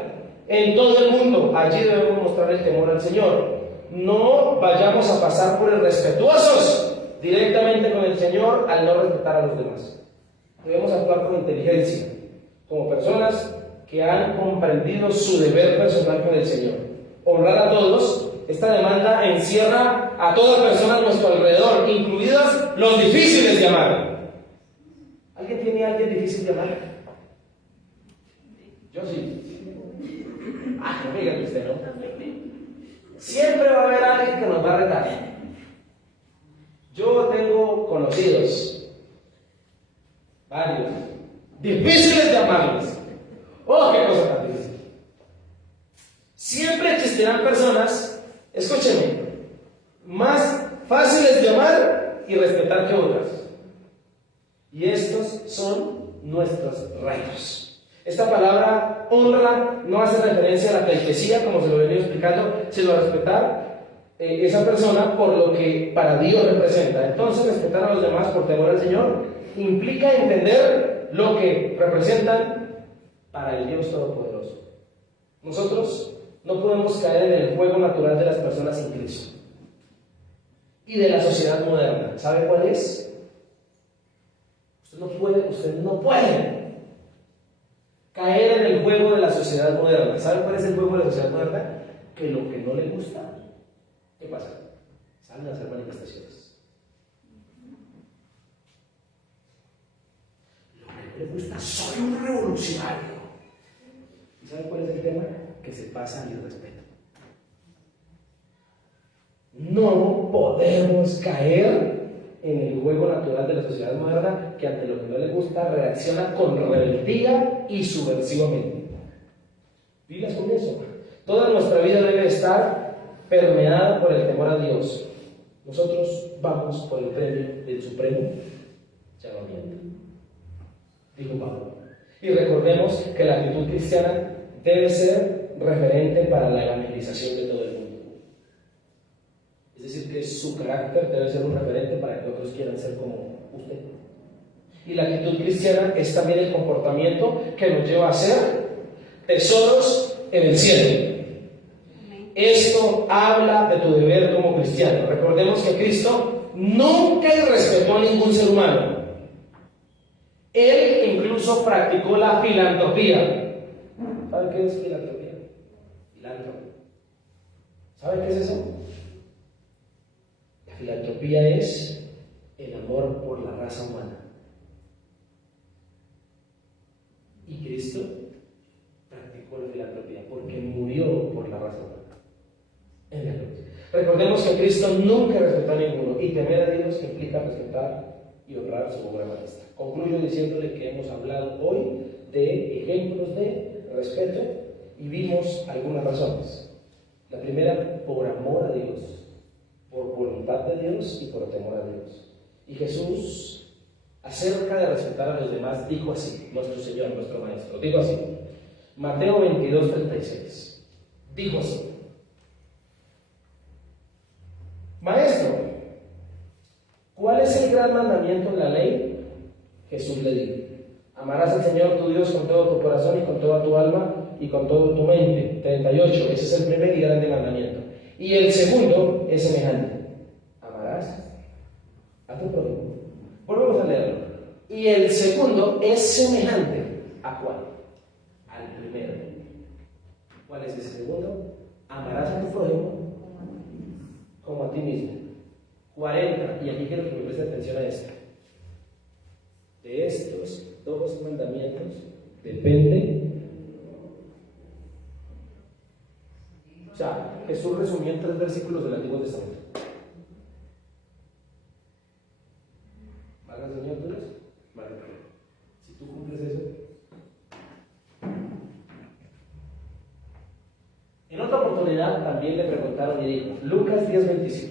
en todo el mundo. Allí debemos mostrar el temor al Señor. No vayamos a pasar por irrespetuosos directamente con el Señor al no respetar a los demás. Debemos actuar con inteligencia, como personas que han comprendido su deber personal con el Señor. Honrar a todos. Esta demanda encierra a toda persona a nuestro alrededor, incluidas los difíciles de amar. ¿Alguien tiene a alguien difícil de amar? Yo sí. No dígame usted, ¿no? Siempre va a haber alguien que nos va a retar. Yo tengo conocidos, varios, difíciles de amarles. ¡Oh, qué cosa tan difícil! Siempre existirán personas, escúcheme, más fáciles de amar y respetar que otras. Y estos son nuestros reyes. Esta palabra honra no hace referencia a la pleitesía, como se lo venía explicando, sino a respetar esa persona por lo que para Dios representa. Entonces, respetar a los demás por temor al Señor implica entender lo que representan para el Dios Todopoderoso. Nosotros no podemos caer en el juego natural de las personas sin Cristo y de la sociedad moderna. ¿Sabe cuál es? Usted no puede caer en el juego de la sociedad moderna. ¿Sabe cuál es el juego de la sociedad moderna? Que lo que no le gusta, ¿qué pasa? Salen a hacer manifestaciones. Lo que no le gusta, soy un revolucionario. ¿Y sabe cuál es el tema? Que se pasa al irrespeto. No podemos caer en el juego natural de la sociedad moderna, que ante lo que no le gusta reacciona con rebeldía y subversivamente. Vilas con eso. Toda nuestra vida debe estar permeada por el temor a Dios. Nosotros vamos por el premio del supremo llamamiento, dijo Pablo. Y recordemos que la actitud cristiana debe ser referente para la evangelización de todo el mundo. Es decir, que su carácter debe ser un referente para que otros quieran ser como usted. Y la actitud cristiana es también el comportamiento que nos lleva a ser tesoros en el cielo. Esto habla de tu deber como cristiano. Recordemos que Cristo nunca irrespetó a ningún ser humano. Él incluso practicó la filantropía. ¿Sabe qué es filantropía? Filántropo. ¿Sabe qué es eso? La filantropía es el amor por la raza humana. Y Cristo practicó la filantropía porque murió por la raza humana en la cruz. Recordemos que Cristo nunca respetó a ninguno, y temer a Dios implica respetar y honrar su obra maestra. Concluyo diciéndole que hemos hablado hoy de ejemplos de respeto y vimos algunas razones. La primera, por amor a Dios, por voluntad de Dios y por temor a Dios. Y Jesús, acerca de respetar a los demás, dijo así, nuestro Señor, nuestro Maestro, dijo así, Mateo 22:36, dijo así: Maestro, ¿cuál es el gran mandamiento en la ley? Jesús le dijo: amarás al Señor tu Dios con todo tu corazón y con toda tu alma y con toda tu mente. 38, ese es el primer y grande mandamiento. Y el segundo es semejante: amarás a tu prójimo. Volvemos a leerlo. Y el segundo es semejante ¿a cuál? ¿Cuál es ese segundo? Amarás a tu prójimo como a ti mismo. 40, y aquí quiero que me preste atención a esto. De estos dos mandamientos depende. O sea, Jesús resumió en 3 versículos del Antiguo Testamento. ¿Marca el Señor tú eres? Marca. Si tú cumples eso. En otra oportunidad también le preguntaron y dijo, Lucas 10:25.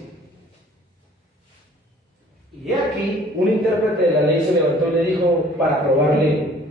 Y he aquí, un intérprete de la ley se levantó y le dijo para probarle,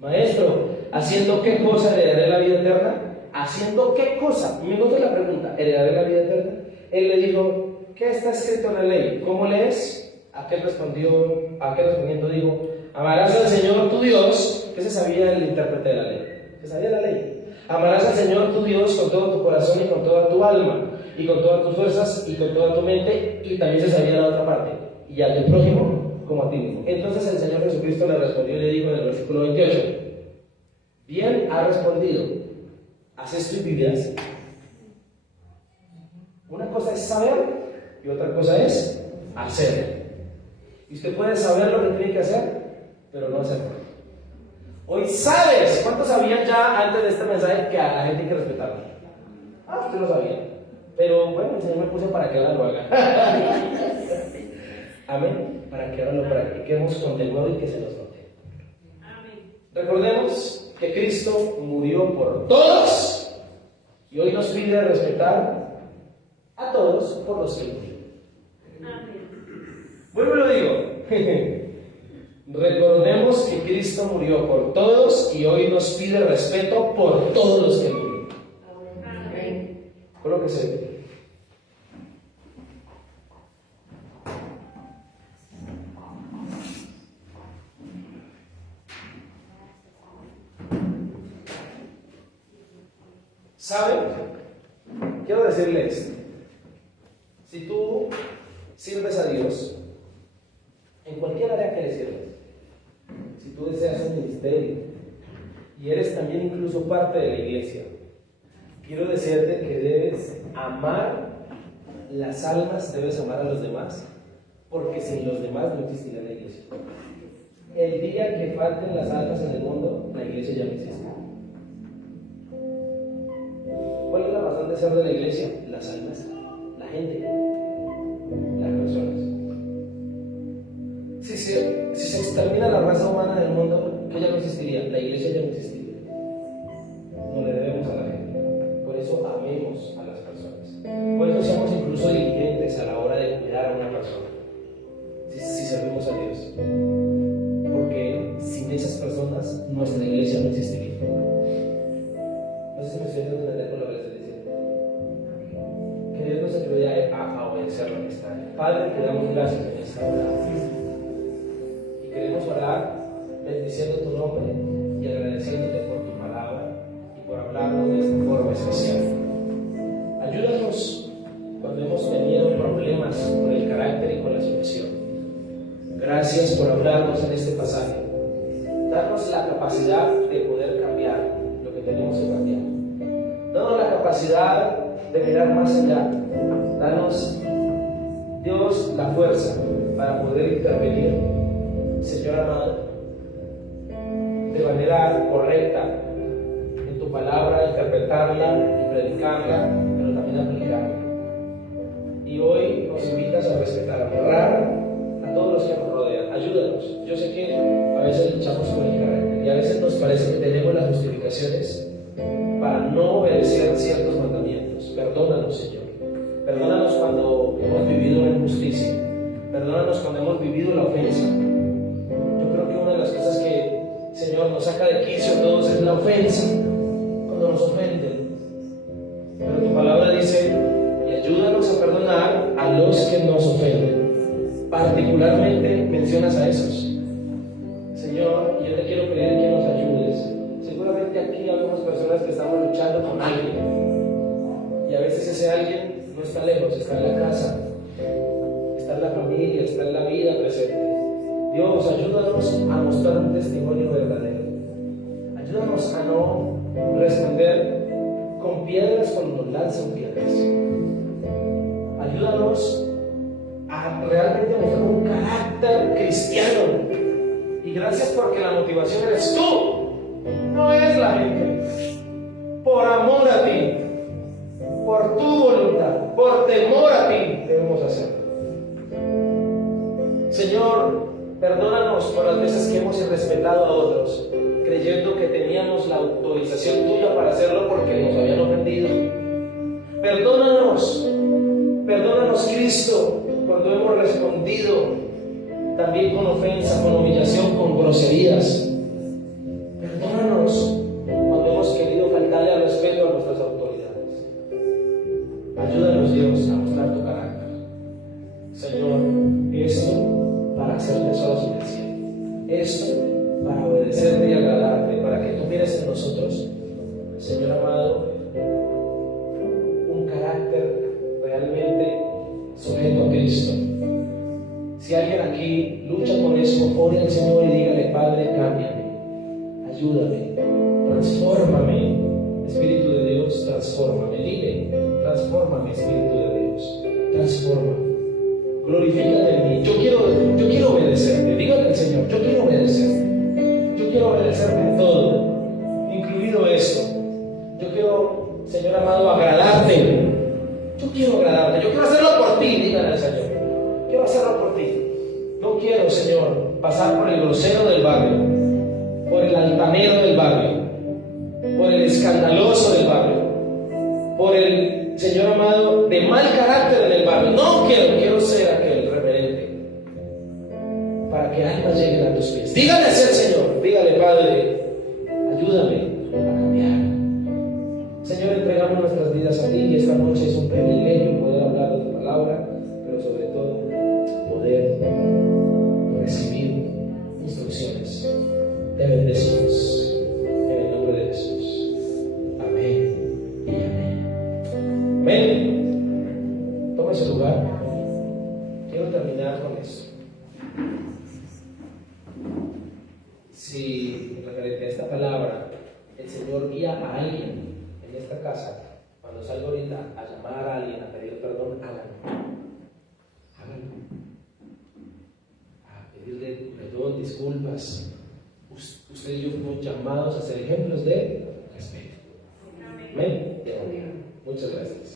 Maestro, ¿haciendo qué cosa heredaré la vida eterna? ¿Haciendo qué cosa? Y me gusta la pregunta, ¿heredaré la vida eterna? Él le dijo, ¿qué está escrito en la ley? ¿Cómo lees? Aquel respondiendo dijo, amarás al Señor tu Dios. ¿Qué se sabía el intérprete de la ley? Se sabía la ley. Amarás al Señor tu Dios con todo tu corazón y con toda tu alma, y con todas tus fuerzas y con toda tu mente, y también se sabía la otra parte, y a tu prójimo como a ti mismo. Entonces el Señor Jesucristo le respondió y le dijo en el versículo 28, bien ha respondido, haz esto y vivirás. Una cosa es saber y otra cosa es hacer. Y usted puede saber lo que tiene que hacer, pero no hacerlo. Hoy sabes. ¿Cuántos sabían ya antes de este mensaje que a la gente hay que respetarla? Usted lo sabía. Pero bueno, el Señor me puso para que ahora lo haga. Amén. Para que ahora lo practiquemos con de nuevo y que se nos note. Amén. Recordemos que Cristo murió por todos y hoy nos pide respetar a todos por los que murió. Amén. Vuelvo y lo digo. Recordemos que Cristo murió por todos y hoy nos pide respeto por todos los que murieron. Amén. Colóquese. ¿Saben? Quiero decirle esto. Si tú sirves a Dios en cualquier área que le sirvas, si tú deseas un ministerio y eres también incluso parte de la iglesia, quiero decirte que debes amar las almas, debes amar a los demás, porque sin los demás no existirá la iglesia. El día que falten las almas en el mundo, la iglesia ya no existe. ¿Cuál es la razón de ser de la iglesia? Las almas, la gente, las personas. Si se extermina la raza humana del mundo, ¿qué ya no existiría? La iglesia ya no existiría. No le debemos a la gente. Por eso amemos a las personas. Por eso seamos incluso diligentes a la hora de cuidar a una persona. Si servimos a Dios. Porque sin esas personas, nuestra iglesia no existiría. No sé si me estoy entendiendo con lo que les estoy diciendo. Que Dios nos ayude a obedecer lo que está. Padre, te damos gracias en esta hora. Queremos orar bendiciendo tu nombre y agradeciéndote por tu palabra y por hablarnos de esta forma especial. Ayúdanos cuando hemos tenido problemas con el carácter y con la sujeción. Gracias por hablarnos en este pasaje. Darnos la capacidad de poder cambiar lo que tenemos que cambiar. Danos la capacidad de mirar más allá. Danos, Dios, la fuerza para poder intervenir, Señor amado, de manera correcta en tu palabra, interpretarla y predicarla, pero también aplicarla. Y hoy nos invitas a respetar, a honrar a todos los que nos rodean. Ayúdanos. Yo sé que a veces luchamos con el carácter y a veces nos parece que tenemos las justificaciones para no obedecer ciertos mandamientos. Perdónanos, Señor. Perdónanos cuando hemos vivido una injusticia. Perdónanos cuando hemos vivido la ofensa. Una de las cosas que, Señor, nos saca de quicio a todos es la ofensa, cuando nos ofenden. Pero tu palabra dice, y ayúdanos a perdonar a los que nos ofenden. Particularmente mencionas a esos. Señor, yo te quiero pedir que nos ayudes. Seguramente aquí habemos personas que estamos luchando con alguien. Y a veces ese alguien no está lejos, está en la casa, está en la familia, está en la vida presente. Dios, ayúdanos a mostrar un testimonio verdadero. Ayúdanos a no responder con piedras cuando nos lanzan piedras. Ayúdanos a realmente mostrar un carácter cristiano. Y gracias porque la motivación eres tú, no es la gente. Por amor a ti, por tu voluntad, por temor a ti debemos hacerlo. Señor, perdónanos por las veces que hemos irrespetado a otros, creyendo que teníamos la autorización tuya para hacerlo porque nos habían ofendido. Perdónanos Cristo, cuando hemos respondido también con ofensa, con humillación, con groserías. Perdónanos cuando hemos querido faltarle al respeto a nuestras autoridades. Ayúdanos, Dios, a mostrar tu carácter. Señor, esto para hacerte solo suficiente. Esto para obedecerte y agradarte, para que tú mires en nosotros, Señor amado, un carácter realmente sujeto a Cristo. Si alguien aquí lucha con eso, ore al Señor y dígale: Padre, cámbiame, ayúdame, transfórmame, Espíritu de Dios, transfórmame. Dile: transfórmame, Espíritu de Dios, transfórmame, glorifícate en mí. Yo quiero obedecerte. Dígale al Señor: yo quiero obedecerte, yo quiero obedecerte en todo, incluido esto. Yo quiero, Señor amado, agradarte. Yo quiero agradarte, yo quiero hacerlo por ti. Dígale al Señor: quiero hacerlo por ti. No quiero, Señor, pasar por el grosero del barrio, por el altanero del barrio, por el escandaloso del barrio, por el, Señor amado, de mal carácter en el barrio. No quiero ser aquel reverente, para que almas lleguen a tus pies. Dígale al Señor, dígale: Padre, ayúdame a cambiar. Señor, entregamos nuestras vidas a ti y esta noche es un privilegio poder hablar de tu palabra, pero sobre todo poder recibir instrucciones. Te bendecimos en el nombre de Jesús. Amén y amén. Amén. Tome su lugar. Quiero terminar con esto. Si referente a esta palabra el Señor guía a alguien en esta casa, cuando salga ahorita a llamar a alguien a pedir perdón, háganlo. A pedirle perdón, disculpas. Usted y yo fuimos llamados a ser ejemplos de respeto. Amén. Muchas gracias.